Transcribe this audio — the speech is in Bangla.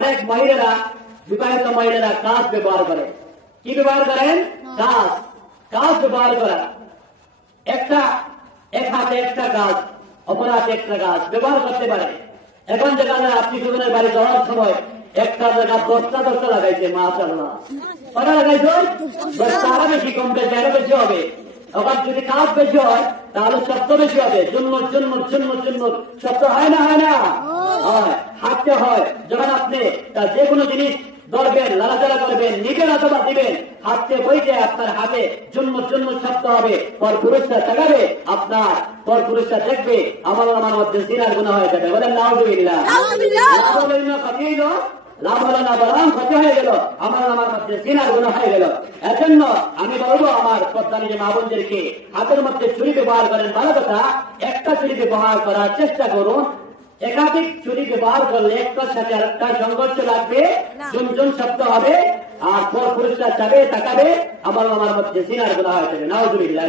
অনেক মহিলারা, বিবাহিত মহিলারা কাজ ব্যবহার করে। কি ব্যবহার করেন? কাজ। কাজ ব্যবহার করা, একটা এক হাতে একটা কাজ, অপর হাতে একটা কাজ ব্যবহার করতে পারে। এখন যেখানে আপনি দুজনের বাড়ি যাওয়ার সময় একটা জায়গা দশটা লাগাইছে, মাশাআল্লাহ, কটা লাগাইছে? দশটা। আরো বেশি কম বেশি আরো বেশি হবে। ওখান যদি কাজ বেশি হয় তাহলে শব্দ বেশি হবে। জন্ম জন্ম জন্ম জন্ম শব্দ হয় না? হয় না? হয়। হাঁটতে হয়। যখন আপনি যে কোনো জিনিস ধরবেন, লাড়াচাড়া করবেন, নিবেন অথবা দিবেন, হাতে বইতে আপনার হাতে জন্ম জন্ম শব্দ হবে। পর পুরুষটা তাকাবে, আপনার পর পুরুষটা দেখবে, আমার আমার মধ্যে জিনার গুনাহ হয়ে যাবে। বলেন নাউযুবিল্লাহ। লাভ হলো না, বরং ক্ষতি হয়ে গেল, আমার আমার মধ্যে জিনার গুনাহ হয়ে গেল। এজন্য আমি বলবো আমার পর্দানি যে মা বোনদেরকে, হাতের মধ্যে ছুরি ব্যবহার করেন ভালো কথা, একটা ছুরি ব্যবহার করার চেষ্টা করুন। একাধিক ছুরি ব্যবহার করলে একটার সাথে আরেকটা সংঘর্ষ লাগবে, ঝুনঝুন শব্দ হবে, আর পর পুরুষরা যাবে, তাকাবে, আমার আমার মধ্যে জিনার গুনাহ হয়ে যাবে। নাউযুবিল্লাহ।